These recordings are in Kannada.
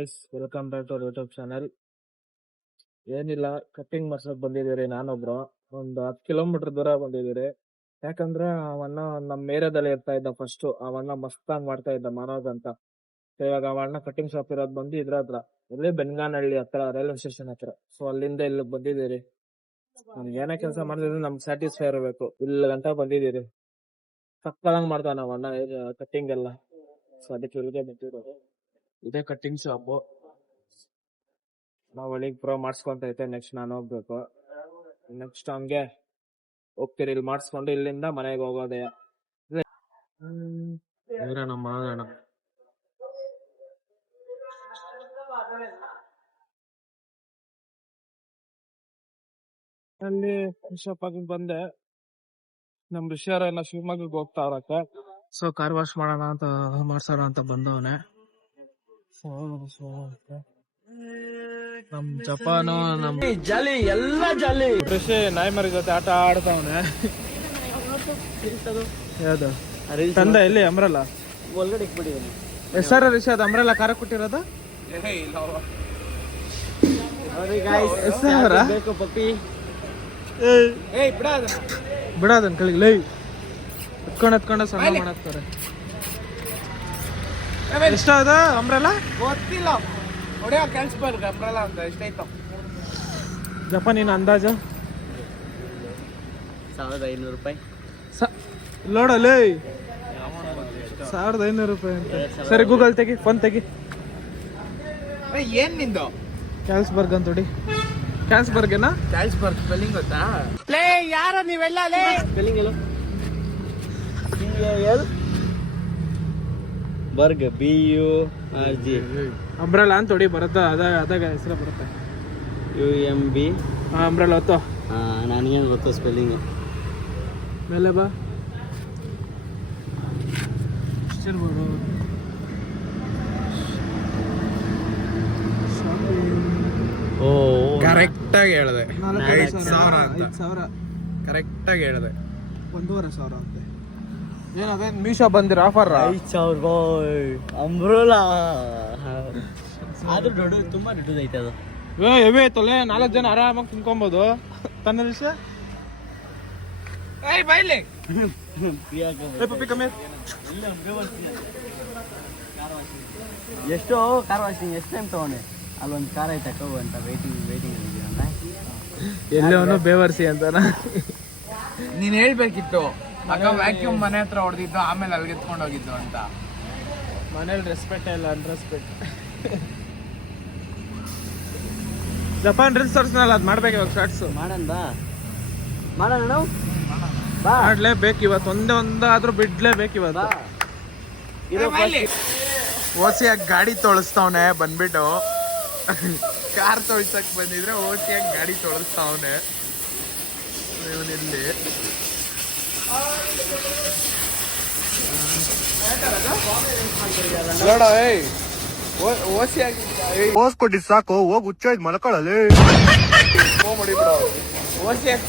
Guys, welcome back to YouTube channel. ಏನಿಲ್ಲ, ಕಟ್ಟಿಂಗ್ ಮಾಡ್ಸಕ್ ಬಂದಿದ್ದೀರಿ. ನಾನೊಬ್ರು ಒಂದು 10 ಕಿಲೋಮೀಟರ್ ದೂರ ಬಂದಿದ್ದೀರಿ. ಯಾಕಂದ್ರೆ ಅವಣ್ಣ ನಮ್ಮ ಏರಿಯಾದಲ್ಲಿ ಇರ್ತಾ ಇದ್ದ ಫಸ್ಟ್. ಅವಣ್ಣ ಮಸ್ತಾಗಿ ಮಾಡ್ತಾ ಇದ್ದ ಮನೋಜ್ ಅಂತ. ಇವಾಗ ಅವಣ್ಣ ಕಟ್ಟಿಂಗ್ ಶಾಪ್ ಇರೋದು ಬಂದು ಇದ್ರ ಹತ್ರ, ಇಲ್ಲಿ ಬೆನ್ಗಾನಹಳ್ಳಿ ಹತ್ರ, ರೈಲ್ವೆ ಸ್ಟೇಷನ್ ಹತ್ರ. ಸೊ ಅಲ್ಲಿಂದ ಇಲ್ಲಿ ಬಂದಿದ್ದೀರಿ. ನಮ್ಗೆ ಏನೇ ಕೆಲಸ ಮಾಡಿದ್ರೆ ನಮ್ಗೆ ಸ್ಯಾಟಿಸ್ಫೈ ಇರಬೇಕು. ಇಲ್ಲಿ ಗಂಟ ಬಂದಿದ್ದೀರಿ. ಸಕ್ಕದಂಗ್ ಮಾಡ್ತಾನ ಅವಣ್ಣ ಕಟ್ಟಿಂಗ್ ಎಲ್ಲ. ಸೊ ಅದಕ್ಕೆ ಇಲ್ಲಿಗೆ ಬಂದಿರೋದು. ಇದೇ ಕಟ್ಟಿಂಗ್ ಶಾಪು. ನಾವ್ ಒಳಗೆ ಪ್ರೋ ಮಾಡಿಸ್ಕೊಂತೈತೆ. ನೆಕ್ಸ್ಟ್ ನಾನು ಹೋಗ್ಬೇಕು. ನೆಕ್ಸ್ಟ್ ಹಂಗೆ ಹೋಗ್ತೀರಿ. ಇಲ್ಲಿ ಮಾಡಿಸ್ಕೊಂಡು ಇಲ್ಲಿಂದ ಮನೆಗೆ ಹೋಗೋದೇ. ನಮ್ಮ ಮಾಡೋಣ. ಅಲ್ಲಿ ಶಾಪ್ ಆಗಿ ಬಂದೆ. ನಮ್ ರಿಷಿಯರ್ ಎಲ್ಲ ಶಿವಮೊಗ್ಗಕ್ಕೆ ಹೋಗ್ತಾ ಇರತ್ತೆ. ಸೊ ಕಾರ್ ವಾಶ್ ಮಾಡೋಣ ಅಂತ ಮಾಡ್ಸೋಣ ಅಂತ ಬಂದವನೆ. ನಮ್ ಜಪಾನು ನಮ್ ಜಾಲಿ ಎಲ್ಲ ಜಾಲಿ. ಋಷಿ ನಾಯಿ ಮರಿ ಜೊತೆ ಆಟ ಆಡ್ತಾವನೆ. ಯಾವ್ದು ತಂದ ಎಲ್ಲಿ ಅಮ್ರಲ್ಲ ಒಳಗಡೆ ಇಕ್ಬಿಟ್ಟಿದ್ದೀನಿ. ಎಷ್ಟರ ಋಷಿ ಅದು ಅಮ್ರಲ್ಲ ಕಾರ ಕೊಟ್ಟಿರೋದು? ಬೇಕು ಪಪ್ಪಿ. ಬಿಡೋದನ್ ಕಳಿಗೆ ಲೈ ಎತ್ಕೊಂಡ್ ಸಣ್ಣ ಮಾಡಾಕ್ತಾರೆ. ಎಷ್ಟ ಅದ ಅಮ್ರಲ್ಲ? ಗೊತ್ತಿಲ್ಲ. ಹೊಡೆಯೋ ಕೆಲ್ಸಬಾರ್ದು ಅಮ್ರಲ್ಲ ಅಂತ ಎಷ್ಟಾಯ್ತು? ಜಪಾನಿನ ಅಂದಾಜು 1500 ರೂಪಾಯಿ. ಲೋಡಲ್ಲಿ 1500 ರೂಪಾಯಿ ಅಂತ. ಸರಿ ಗೂಗಲ್ ತೆಗಿ, ಫೋನ್ ತೆಗಿ. ಏನ್ ನಿಂದು? ಕ್ಯಾಲ್ಸ್ಬರ್ಗ್ ಅಂತ ಹೊಡಿ. ಕ್ಯಾಲ್ಸ್ಬರ್ಗೇನಾ? ಕ್ಯಾಲ್ಸ್ಬರ್ಗ್ ಸ್ಪೆಲ್ಲಿಂಗ್ ಗೊತ್ತಾ? ಲೇ ಯಾರ ನೀವೆಲ್ಲ? ಲೇ ಸ್ಪೆಲ್ಲಿಂಗ್ ಎಲ್ಲ CAL ಬರ್ಗ್ BURG. ಅಂಬ್ರಲ್ಲ ಅಂತ ಹೊಡಿ, ಬರುತ್ತಾ? ಅದಾಗ ಹೆಸರು ಬರುತ್ತೆ. UMB. ಅಂಬ್ರಲ್ಲ ಹೊತ್ತು. ನನಗೇನು ಗೊತ್ತು ಸ್ಪೆಲ್ಲಿಂಗ್. ಮೇಲೆ ಬಾ. ಎಷ್ಟಿರ್ಬೋದು? ಓ ಕರೆಕ್ಟಾಗಿ ಹೇಳಿದೆ. 5,000 ಕರೆಕ್ಟಾಗಿ ಹೇಳಿದೆ. 1,500 ಅಂತೆ. ಏನದೇ ಮೀಶೋ ಬಂದಿರ ಆಫರ್? 5,000 ರೂಪಾಯಿ ಅಂಬ್ರೋಲಾ. ಆದ್ರೂ ತುಂಬಾ ದೊಡ್ಡದೈತೆ ಅದು. ಹೆವಿ ಐತಲ್ಲ, 4 ಜನ ಆರಾಮಾಗಿ ತಿನ್ಕೊಬೋದು. ತನ್ನ ವಿಷಯ ಪಪ್ಪಿ ಕಮ್ಮಿ. ಎಷ್ಟು ಕಾರ್ ವಾಷಿಂಗ್ ಎಷ್ಟು ಟೈಮ್ ತಗೊಂಡೆ? ಅಲ್ಲೊಂದು ಕಾರ್ ಐತೆ ತಗೋ ಅಂತ ವೇಟಿಂಗ್ ಆಗಿದ್ದೀರಂತ. ಎಲ್ಲವನು ಬೇವರ್ಸಿ ಅಂತಾನ. ನೀನ್ ಹೇಳ್ಬೇಕಿತ್ತು ಅಕ್ಕ ವ್ಯಾಕ್ಯೂಮ್ ಮನೆ ಹತ್ರ ಹೊಡೆದಿದ್ದು, ಆಮೇಲೆ ಅಲ್ಲಿಗೆ ಎತ್ಕೊಂಡು ಹೋಗಿದ್ದು ಅಂತ. ಮನೇಲಿ ರೆಸ್ಪೆಕ್ಟ್ ಇಲ್ಲ, ಅನ್ರೆಸ್ಪೆಕ್ಟ್. ಜಪಾನ್ ಡ್ರೆಸ್ ತೋರಿಸ್ನಲ್ಲ, ಅದು ಮಾಡ್ಬೇಕು ಇವಾಗ. ಶಾರ್ಟ್ಸ್ ಮಾಡೋಣ ನಾವು. ಮಾಡ್ಲೇಬೇಕು ಇವತ್ತು. ಒಂದಾದ್ರೂ ಬಿಡ್ಲೇಬೇಕು ಇವತ್ತು. ಓಸಿಯಾಗಿ ಗಾಡಿ ತೊಳಸ್ತವನೆ ಬಂದ್ಬಿಟ್ಟು. ಕಾರ್ ತೊಳ್ಸಕ್ ಬಂದಿದ್ರೆ ಓಸಿಯಾಗಿ ಗಾಡಿ ತೊಳಸ್ತವನೆ ಇವನಿಲ್ಲಿ. ನೋಡ ಓಸಿಯಾಗಿ ಓಸ್ ಕೊಟ್ಟಿದ್ ಸಾಕು, ಹೋಗಿ ಹುಚ್ಚಾಯ್ತು ಮಲ್ಕೊಳ್ಳಲಿ. ಮಾಡಿಬಿಡು ಓಸಿಯಾಗಿ.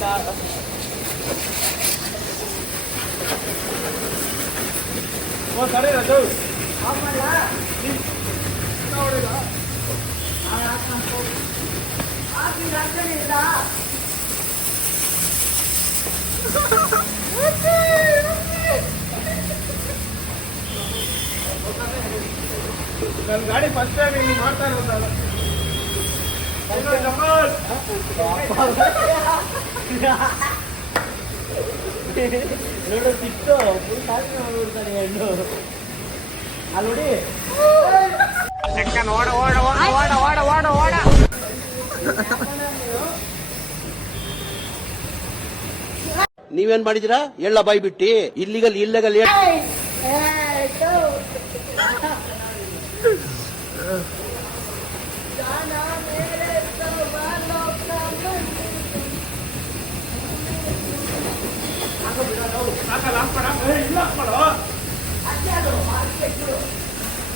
ನನ್ನ ಗಾಡಿ ಫಸ್ಟ್ ಟೈಮ್ ಹಿಂಗೆ ಮಾಡ್ತಾ ಇರೋದಲ್ಲ. ನೋಡು ಸಿಕ್ತು ಫುಲ್ ಕಾಸು ಮಾಡ್ಬಿಡ್ತಾನೆ ಹೆಣ್ಣು. ಅಲ್ಲಿ ನೀವೇನ್ ಮಾಡಿದಿರಾ? ಎಳ್ಳ ಬಾಯ್ ಬಿಟ್ಟಿ ಇಲ್ಲಿಗಲ್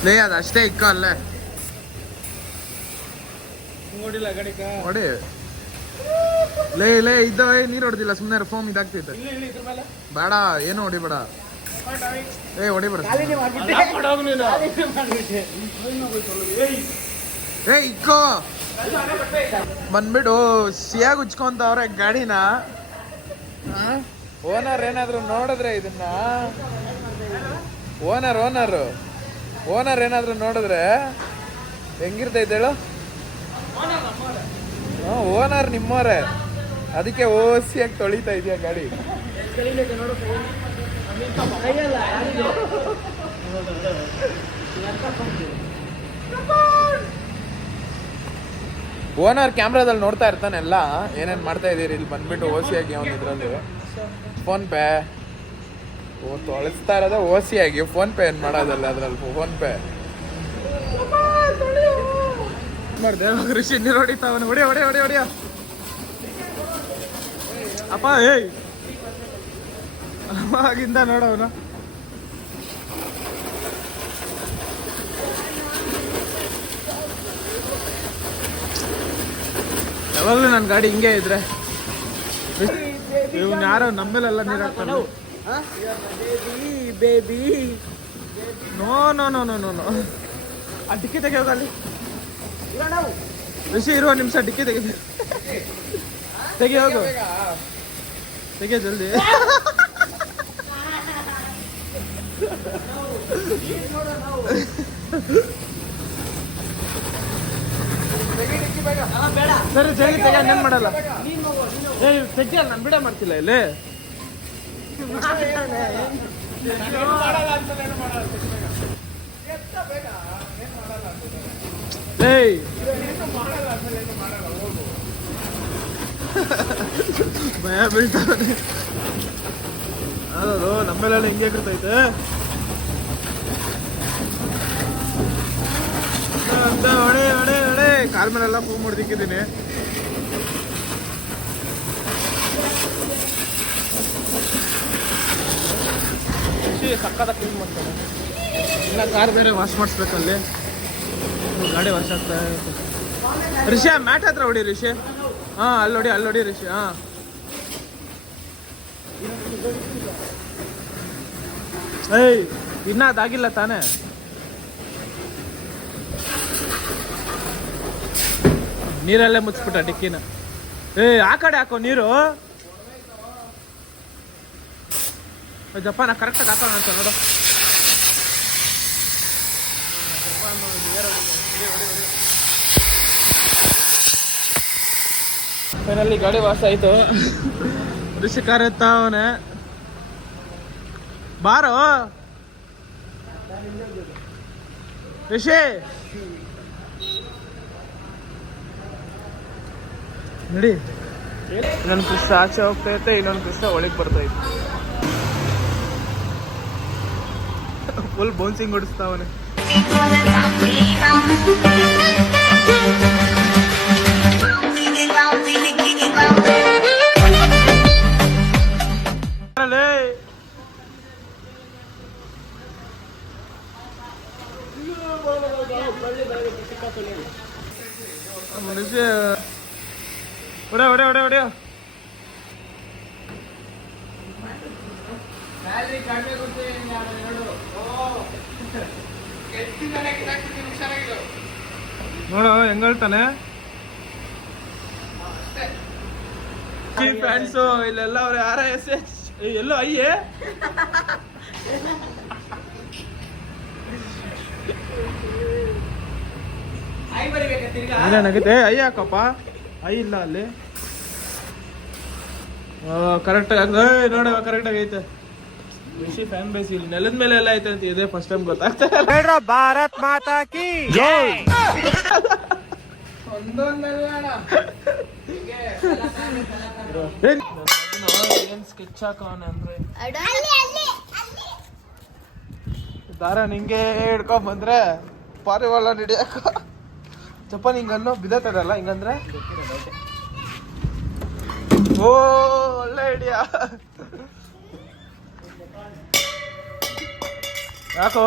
ಲೇ ಅದು ಅಷ್ಟೇ ಇಕ್ಕ ಅಲ್ಲೇ ನೋಡಿಲ್ಲ ಗಾಡಿಕ ಹೊಡಿ. ಲೇ ಇದ್ದವ ನೀರು ಹೊಡೆದಿಲ್ಲ, ಸುಮ್ಮನೆ ಫೋಮ್ ಇದಾಗ್ತೈತೆ. ಬೇಡ, ಏನು ಹೊಡಿಬೇಡ. ಹೊಡಿಬೇಡ. ಏ ಇಕ್ಕೋ ಬಂದ್ಬಿಟ್ಟು ಸಿಯಾಗಿ ಉಚ್ಕೊಂತವ್ರೆ ಗಾಡಿನ. ಓನರ್ ಏನಾದ್ರು ನೋಡಿದ್ರೆ ಇದನ್ನ, ಓನರ್ ಏನಾದ್ರು ನೋಡಿದ್ರೆ ಹೆಂಗಿರ್ತೈತೆ ಹೇಳು? ಓನರ್ ನಿಮ್ಮೋರೆ, ಅದಕ್ಕೆ ಓಸಿಯಾಗಿ ತೊಳಿತಾ ಇದೆಯಾ ಗಾಡಿ. ಓನರ್ ಕ್ಯಾಮ್ರಾದಲ್ಲಿ ನೋಡ್ತಾ ಇರ್ತಾನೆ ಎಲ್ಲ ಏನೇನು ಮಾಡ್ತಾ ಇದೀರಿ ಇಲ್ಲಿ ಬಂದ್ಬಿಟ್ಟು ಓಸಿಯಾಗಿ ಅವನು ಇದರಲ್ಲಿ ಫೋನ್ ಪೇ ತೊಳಸ್ತಾ ಇರೋದ ಓಸಿಯಾಗಿ. ಫೋನ್ ಪೇ ಏನು ಮಾಡೋದಲ್ಲ ಅದ್ರಲ್ಲಿ, ಫೋನ್ ಪೇ ಮಾಡಿದೆ. ಋಷಿ ನೀರು ಹೊಡಿತಾವನು, ಹೊಡಿಯ ಅಪ್ಪ. ಏಯ್ ಆಗಿಂದ ನೋಡವನು. ಯಾವಾಗಲೂ ನನ್ನ ಗಾಡಿ ಹಿಂಗೆ ಇದ್ರೆ ಇವ್ನು ಯಾರೋ ನಮ್ಮೇಲೆಲ್ಲ ನೀರು ಹಾಕ್ತಾನೆ. Baby no no no no no no. ಆ ಡಿಕ್ಕಿ ತೆಗಿಯೋಗ ಅಲ್ಲಿ ಋಷಿ ಇರುವ ನಿಮಿಷ ಡಿಕ್ಕಿ ತೆಗಿಯೋಗು, ತೆಗಿಯೋ ಜಲ್ದಿ. ಸರಿ ಜಲ್ದಿ ತೆಗ, ಏನ್ ಮಾಡಲ್ಲ. ತೆಗಿಯಲ್ಲ, ನಾನು ಬಿಡ ಮಾಡ್ತಿಲ್ಲ ಇಲ್ಲಿ. ಏಯ್ ಭಯ ಬೀಳ್ತಾನೆ ಅದು ನಮ್ಮೆಲ್ಲ ಹಿಂಗೆ ಇರ್ತೈತೆ. ಹೊಡೆ ಕಾಲ್ ಮೇಲೆಲ್ಲ ಫೋನ್ ಮಾಡ್ದಿಕ್ಕಿದ್ದೀನಿ. ಸಕ್ಕದ ಕ್ಲೀನ್ ಮಾಡ್ತಾನೆ. ಇಲ್ಲ ಕಾರ್ ಬೇರೆ ವಾಶ್ ಮಾಡಿಸ್ಬೇಕಲ್ಲಿ, ಗಾಡಿ ವಾಶ್ ಆಗ್ತಾ ಇರುತ್ತೆ. ರಿಷಿ ಮ್ಯಾಟ್ ಹತ್ರ ಹೊಡಿ ರಿಷಿ. ಹಾಂ ಅಲ್ಲೊಡಿ ರಿಷಿ. ಹಾಂ ಏಯ್ ಇನ್ನ ಅದಾಗಿಲ್ಲ ತಾನೇ. ನೀರಲ್ಲೇ ಮುಚ್ಚಿಬಿಟ್ಟ ಡಿಕ್ಕಿನ. ಆ ಕಡೆ ಹಾಕೋ ನೀರು. ಜಪ್ಪ ನಾ ಕರೆಕ್ಟಾಗಿ ಹಾಕೋಣ ಅಂತ ನೋಡು. ಫೈನಲ್ಲಿ ಗಾಡಿ ವಾಸ ಆಯ್ತು. ಋಷಿ ಕಾರ್ ಎತ್ತಾವನೆ. ಬಾರೋ ಋಷಿ. ನೋಡಿ ಇನ್ನೊಂದು ಕೃಷ್ಣ ಆಚೆ ಹೋಗ್ತೈತೆ, ಇನ್ನೊಂದು ಕೃಷ್ಣ ಒಳಗೆ ಬರ್ತೈತೆ. ಫುಲ್ ಬೌನ್ಸಿಂಗ್ ಹೊಡಿಸ್ತಾವನೆ. ಮನುಷ್ಯ ಹೊಡೆ ನೋಡು ಹೆಂಗ್ ಹೇಳ್ತಾನೆ. ಫ್ಯಾನ್ಸು ಇಲ್ಲೆಲ್ಲ ಅವ್ರೆ RIS ಎಲ್ಲೋ ಅಯ್ಯೇ. ಏನಾಗುತ್ತೆ ಅಯ್ಯ ಹಾಕಪ್ಪ, ಐ ಇಲ್ಲ ಅಲ್ಲಿ. ಕರೆಕ್ಟಾಗಿ ಆಗ್ತದೆ ನೋಡ, ಕರೆಕ್ಟಾಗಿ ಐತೆ. ಋಷಿ ಫ್ಯಾನ್ ಬೇಸ್ ಇಲ್ಲಿ ನೆಲದ ಮೇಲೆ ಎಲ್ಲ ಐತೆ ಅಂತ ಇದೆ ಫಸ್ಟ್ ಟೈಮ್ ಗೊತ್ತಾಗ್ತಾ. ಭಾರತ್ ಮಾತಾ ಕಿ ಜೈ. ಏನ್ ಸ್ಕೆಚ್ ಹಾಕೋನೆ ಅಂದ್ರೆ ದಾರ ನಿಂಗೆ ಹಿಡ್ಕೊಂಡ್ ಬಂದ್ರೆ ಪಾರಿವಾಳ ಹಿಡಿಯಾಕ ಚಪ್ಪ ಹಿಂಗನ್ನು ಬಿದ್ದತ್ತದಲ್ಲ ಹಿಂಗಂದ್ರೆ. ಓ ಒಳ್ಳೆ ಐಡಿಯಾ. ಯಾಕೋ